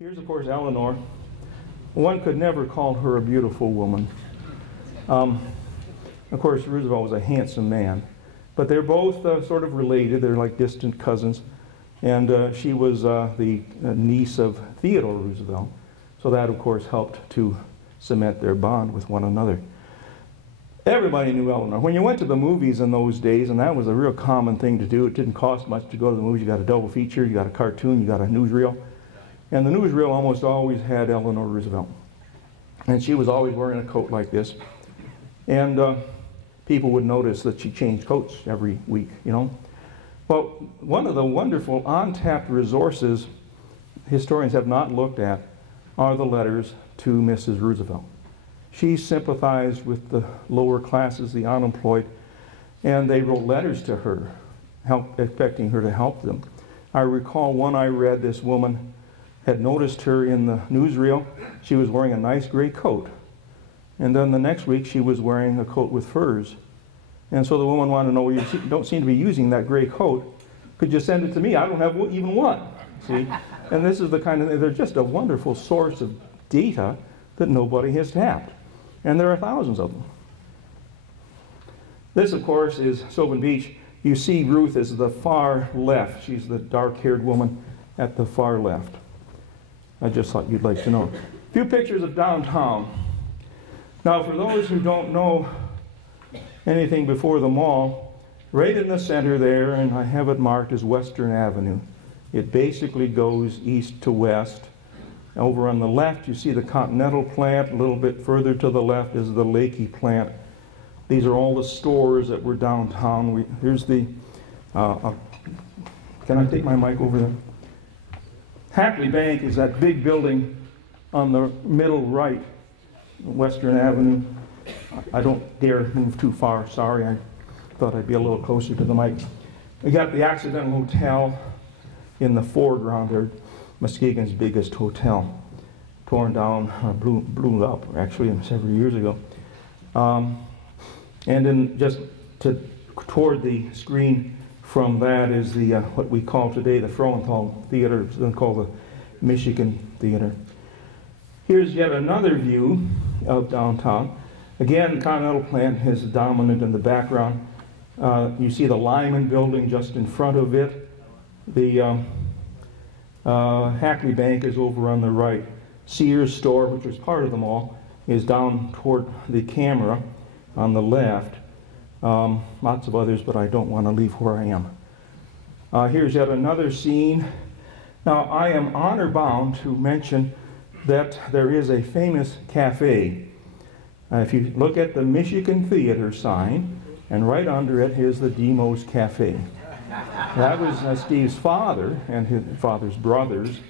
Here's, of course, Eleanor. One could never call her a beautiful woman. Of course, Roosevelt was a handsome man, but they're both sort of related. They're like distant cousins. And she was the niece of Theodore Roosevelt. So that, of course, helped to cement their bond with one another. Everybody knew Eleanor. When you went to the movies in those days, and that was a real common thing to do, it didn't cost much to go to the movies. You got a double feature, you got a cartoon, you got a newsreel. And the newsreel almost always had Eleanor Roosevelt. And she was always wearing a coat like this. And people would notice that she changed coats every week, you know. Well, one of the wonderful untapped resources historians have not looked at are the letters to Mrs. Roosevelt. She sympathized with the lower classes, the unemployed, and they wrote letters to her, expecting her to help them. I recall one I read, this woman had noticed her in the newsreel. She was wearing a nice gray coat. And then the next week she was wearing a coat with furs. And so the woman wanted to know, you don't seem to be using that gray coat. Could you send it to me? I don't have even one. See? And this is the kind of, they're just a wonderful source of data that nobody has tapped. And there are thousands of them. This, of course, is Sylvan Beach. You see Ruth is the far left. She's the dark-haired woman at the far left. I just thought you'd like to know. A few pictures of downtown. Now, for those who don't know anything before the mall, right in the center there, and I have it marked as Western Avenue. It basically goes east to west. Over on the left, you see the Continental plant. A little bit further to the left is the Lakey plant. These are all the stores that were downtown. Here's the, can I take my mic over there? Hackley Bank is that big building on the middle right, Western Avenue. I don't dare move too far, sorry. I thought I'd be a little closer to the mic. We got the Accidental Hotel in the foreground there, Muskegon's biggest hotel. Torn down, blew up actually several years ago. And then just toward the screen from that is the what we call today the Frauenthal Theater. It's then called the Michigan Theater. Here's yet another view of downtown. Again, the Continental plant is dominant in the background. You see the Lyman building just in front of it. The Hackley Bank is over on the right. Sears store, which was part of the mall, is down toward the camera on the left. Lots of others, but I don't want to leave where I am. Here's yet another scene. Now, I am honor bound to mention that there is a famous cafe. If you look at the Michigan Theater sign, and right under it is the Demos Cafe. That was Steve's father and his father's brothers.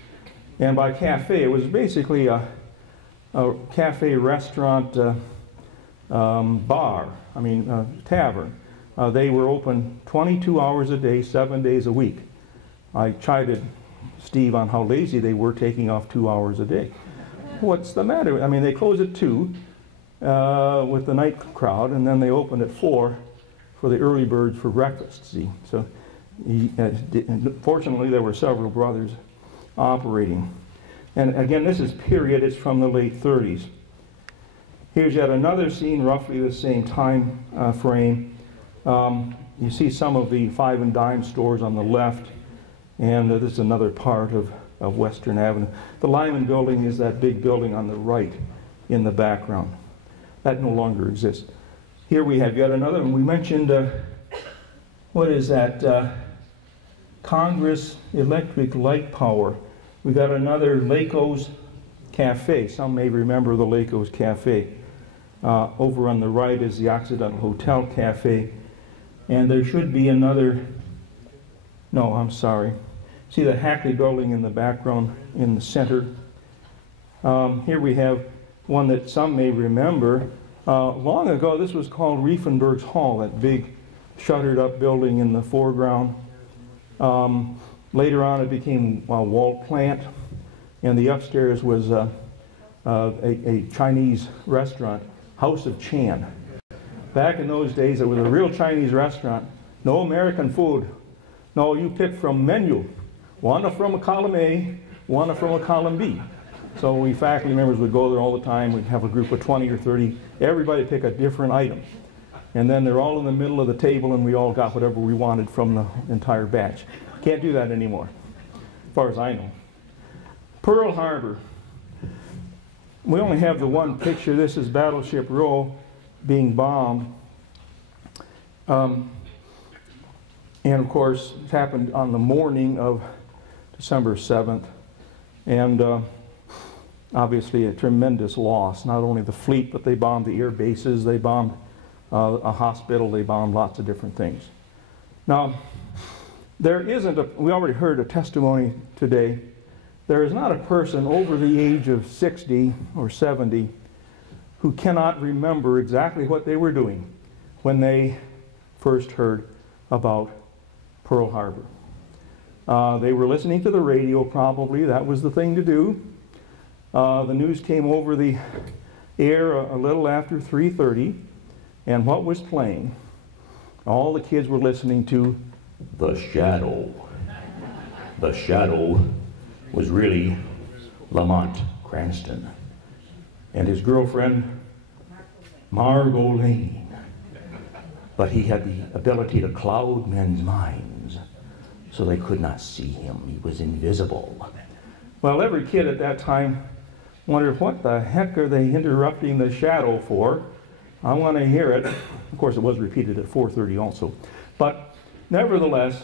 And by cafe, it was basically a cafe restaurant tavern. They were open 22 hours a day, 7 days a week. I chided Steve on how lazy they were, taking off 2 hours a day. What's the matter? I mean, they close at 2 with the night crowd, and then they open at 4 for the early birds for breakfast, see. So, fortunately, there were several brothers operating. And again, this is period, it's from the late 30s. Here's yet another scene, roughly the same time frame. You see some of the 5 and dime stores on the left, and this is another part of Western Avenue. The Lyman building is that big building on the right in the background. That no longer exists. Here we have yet another one. We mentioned, what is that? Congress Electric Light Power. We got another Laco's Cafe. Some may remember the Laco's Cafe. Over on the right is the Occidental Hotel Cafe. And there should be another, no, I'm sorry. See the Hackley building in the background in the center. Here we have one that some may remember. Long ago, this was called Riefenberg's Hall, that big shuttered up building in the foreground. Later on, it became a Walt plant, and the upstairs was a Chinese restaurant, House of Chan. Back in those days, it was a real Chinese restaurant. No American food. No, you pick from menu. One from a column A, one from a column B. So we faculty members would go there all the time. We'd have a group of 20 or 30. Everybody pick a different item. And then they're all in the middle of the table and we all got whatever we wanted from the entire batch. Can't do that anymore, as far as I know. Pearl Harbor. We only have the one picture. This is Battleship Row being bombed. And of course, it happened on the morning of December 7th. And obviously a tremendous loss. Not only the fleet, but they bombed the air bases, they bombed a hospital, they bombed lots of different things. Now, there isn't a, we already heard a testimony today, there is not a person over the age of 60 or 70 who cannot remember exactly what they were doing when they first heard about Pearl Harbor. They were listening to the radio probably, that was the thing to do. The news came over the air a little after 3:30, and what was playing? All the kids were listening to The Shadow. The Shadow was really Lamont Cranston and his girlfriend Margot Lane. But he had the ability to cloud men's minds so they could not see him. He was invisible. Well, every kid at that time wondered, what the heck are they interrupting The Shadow for? I want to hear it. Of course, it was repeated at 4:30 also. But nevertheless,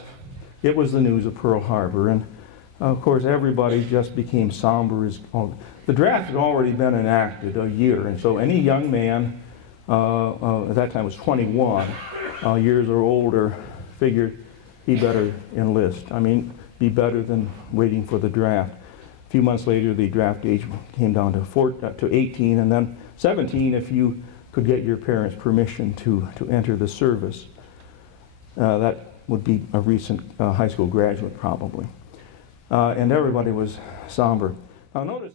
it was the news of Pearl Harbor. And of course, everybody just became somber. The draft had already been enacted a year. And so any young man, at that time was 21 years or older, figured he better enlist. I mean, be better than waiting for the draft. A few months later, the draft age came down to 18, and then 17 if you could get your parents' permission to enter the service. That would be a recent high school graduate, probably. And everybody was somber. Now notice